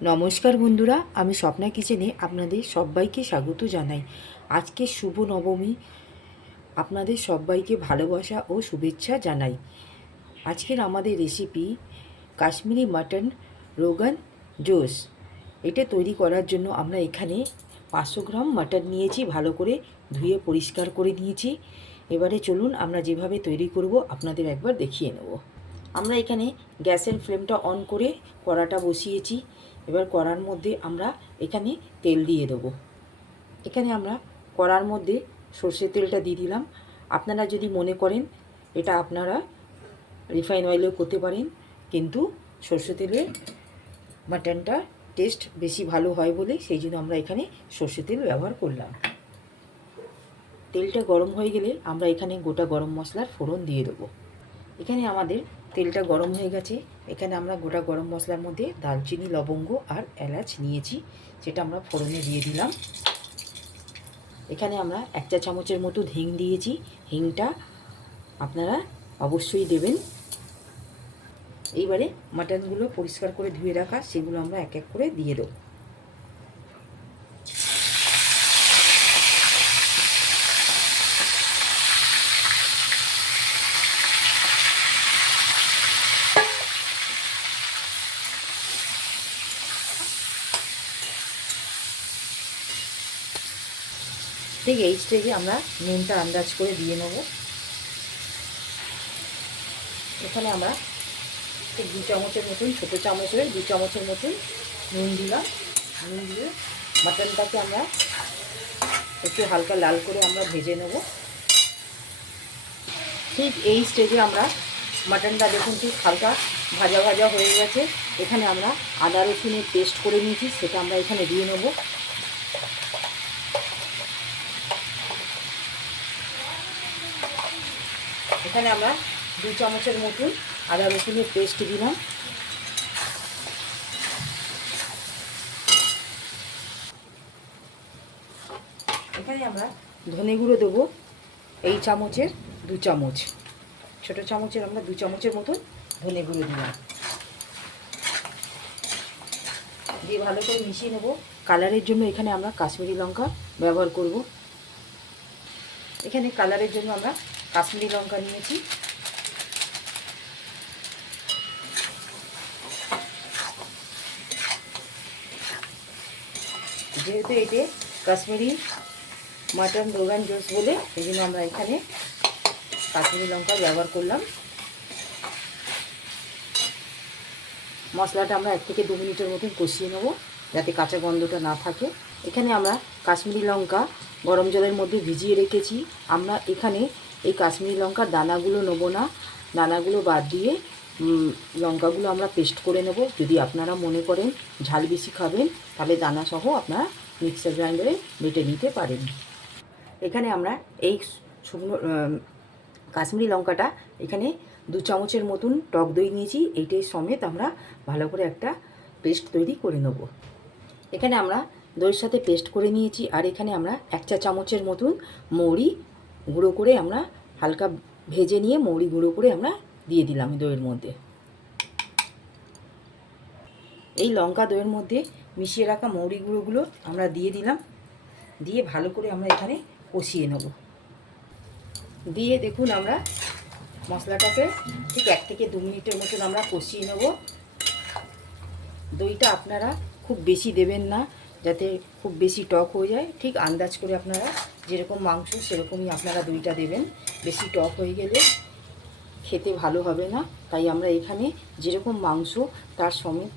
নমস্কার বন্ধুরা, আমি স্বপ্না কিচেনে আপনাদের সবাইকে স্বাগত জানাই। আজকে শুভ নবমী, আপনাদের সবাইকে ভালোবাসা ও শুভেচ্ছা জানাই। আজকের আমাদের রেসিপি কাশ্মীরি মাটন রোগান জোস। এটা তৈরি করার জন্য আমরা এখানে 500 গ্রাম মাটন নিয়েছি, ভালো করে ধুয়ে পরিষ্কার করে নিয়েছি। এবারে চলুন আমরা যেভাবে তৈরি করব আপনাদের একবার দেখিয়ে নেব। আমরা এখানে গ্যাসের ফ্লেমটা অন করে কড়াটা বসিয়েছি। এবার কড়ার মধ্যে আমরা এখানে তেল দিয়ে দেবো। এখানে আমরা কড়ার মধ্যে সর্ষের তেলটা দিয়ে দিলাম। আপনারা যদি মনে করেন এটা আপনারা রিফাইন অয়েলেও করতে পারেন, কিন্তু সর্ষে তেলে মাটনটা টেস্ট বেশি ভালো হয় বলে সেই জন্য আমরা এখানে সর্ষে তেল ব্যবহার করলাম। তেলটা গরম হয়ে গেলে আমরা এখানে গোটা গরম মশলার ফোড়ন দিয়ে দেবো। এখানে আমাদের তেলটা গরম হয়ে গেছে। এখানে আমরা গোটা গরম মশলার মধ্যে দারচিনি, লবঙ্গ আর এলাচ নিয়েছি, সেটা আমরা ফোড়নে দিয়ে দিলাম। এখানে আমরা 1 চা চামচের মতো হিং দিয়েছি। হিংটা আপনারা অবশ্যই দেবেন। এইবারে মাটনগুলো পরিষ্কার করে ধুয়ে রাখা সেগুলো আমরা এক এক করে দিয়ে দেবো। ঠিক এই স্টেজে আমরা নুনটা আন্দাজ করে দিয়ে নেব। এখানে আমরা ঠিক 2 চামচের মতন, ছোটো চামচের 2 চামচের মতন নুন দিলাম। নুন দিয়ে মাটনটাকে আমরা একটু হালকা লাল করে আমরা ভেজে নেব। ঠিক এই স্টেজে আমরা মাটনটা দেখুন ঠিক হালকা ভাজা ভাজা হয়ে গেছে। এখানে আমরা আদা রসুনের পেস্ট করে নিয়েছি, সেটা আমরা এখানে দিয়ে নেব। এখানে আমরা 2 চামচের মতন আদা রসুনের পেস্ট দিলাম। এখানে আমরা ধনে গুঁড়ো দেবো এই চামচের 2 চামচ, ছোটো চামচের আমরা 2 চামচের মতন ধনে গুঁড়ো দিলাম। দিয়ে ভালো করে মিশিয়ে নেব। কালারের জন্য এখানে আমরা কাশ্মীরি লঙ্কা ব্যবহার করব। এখানে কালারের জন্য আমরা কাশ্মীরি লঙ্কা নিয়েছি। যেহেতু এতে কাশ্মীরি মাটন রোগান জোস বলে, এই জন্য আমরা এখানে কাশ্মীরি লঙ্কা ব্যবহার করলাম। মশলাটা আমরা 1 থেকে 2 মিনিটের মতন কষিয়ে নেব, যাতে কাঁচা গন্ধটা না থাকে। এখানে আমরা কাশ্মীরি লঙ্কা গরম জলের মধ্যে ভিজিয়ে রেখেছি। আমরা এখানে এই কাশ্মীরি লঙ্কার দানাগুলো নেব না, দানাগুলো বাদ দিয়ে লঙ্কাগুলো আমরা পেস্ট করে নেব। যদি আপনারা মনে করেন ঝাল বেশি খাবেন, তাহলে দানাসহ আপনারা মিক্সার গ্রাইন্ডারে বেটে নিতে পারেন। এখানে আমরা এই শুকনো কাশ্মীরি লঙ্কাটা এখানে 2 চামচের মতন টক দই নিয়েছি, এইটাই সমেত আমরা ভালো করে একটা পেস্ট তৈরি করে নেব। এখানে আমরা দইয়ের সাথে পেস্ট করে নিয়েছি। আর এখানে আমরা 1 চা চামচের মতন মৌরি গুঁড়ো করে আমরা হালকা ভেজে নিয়ে মৌরি গুঁড়ো করে আমরা দিয়ে দিলাম দইয়ের মধ্যে। এই লঙ্কা দইয়ের মধ্যে মিশিয়ে রাখা মৌরি গুঁড়োগুলো আমরা দিয়ে দিলাম। দিয়ে ভালো করে আমরা এখানে কষিয়ে নেব। দিয়ে দেখুন আমরা মশলাটাকে ঠিক 1 থেকে 2 মিনিটের মতন আমরা কষিয়ে নেব। দইটা আপনারা খুব বেশি দেবেন না, যাতে খুব বেশি টক হয়ে যায়। ঠিক আন্দাজ করে আপনারা যেরকম মাংস সেরকমই আপনারা দইটা দেবেন। বেশি টক হয়ে গেলে খেতে ভালো হবে না। তাই আমরা এখানে যেরকম মাংস তার সমেত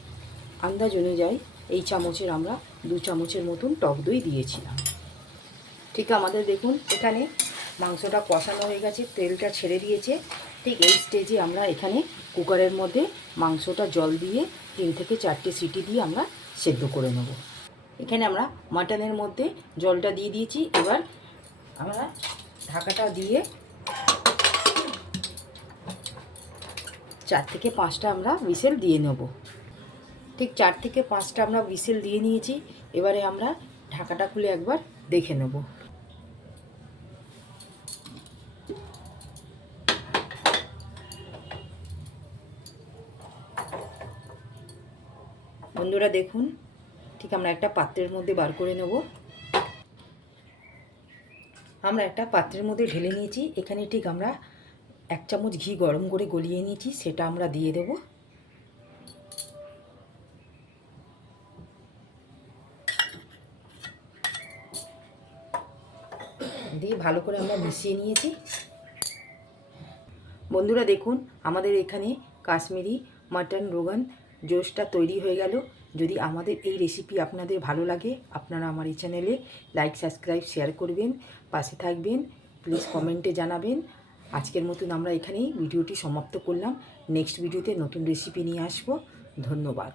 আন্দাজ অনুযায়ী এই চামচের আমরা 2 চামচের মতন টক দই দিয়েছিলাম। ঠিক আমাদের দেখুন এখানে মাংসটা কষানো হয়ে গেছে, তেলটা ছেড়ে দিয়েছে। ঠিক এই স্টেজে আমরা এখানে কুকারের মধ্যে মাংসটা জল দিয়ে 3 থেকে 4টে সিটি দিয়ে আমরা সেদ্ধ করে নেব। এখানে আমরা মাটনের মধ্যে জলটা দিয়ে দিয়েছি। এবার আমরা ঢাকাটা দিয়ে 4 থেকে 5টা আমরা হুইসেল দিয়ে নেব। ঠিক 4 থেকে 5টা আমরা হুইসেল দিয়ে নিয়েছি। এবারে আমরা ঢাকাটা খুলে একবার দেখে নেব। বন্ধুরা দেখুন, ঠিক আমরা একটা পাত্রের মধ্যে বার করে নেব। আমরা একটা পাত্রের মধ্যে ঢেলে নিয়েছি। এখানে ঠিক আমরা 1 চামচ ঘি গরম করে গলিয়ে নিয়েছি, সেটা আমরা দিয়ে দেব। দিয়ে ভালো করে আমরা মিশিয়ে নিয়েছি। বন্ধুরা দেখুন, আমাদের এখানে কাশ্মীরি মাটন রোগান জোসটা তৈরি হয়ে গেল। যদি আমাদের এই রেসিপি আপনাদের ভালো লাগে, আপনারা আমার এই চ্যানেলে লাইক, সাবস্ক্রাইব, শেয়ার করবেন, পাশে থাকবেন, প্লিজ কমেন্টে জানাবেন। আজকের মতন আমরা এখানেই ভিডিওটি সমাপ্ত করলাম। নেক্সট ভিডিওতে নতুন রেসিপি নিয়ে আসবো। ধন্যবাদ।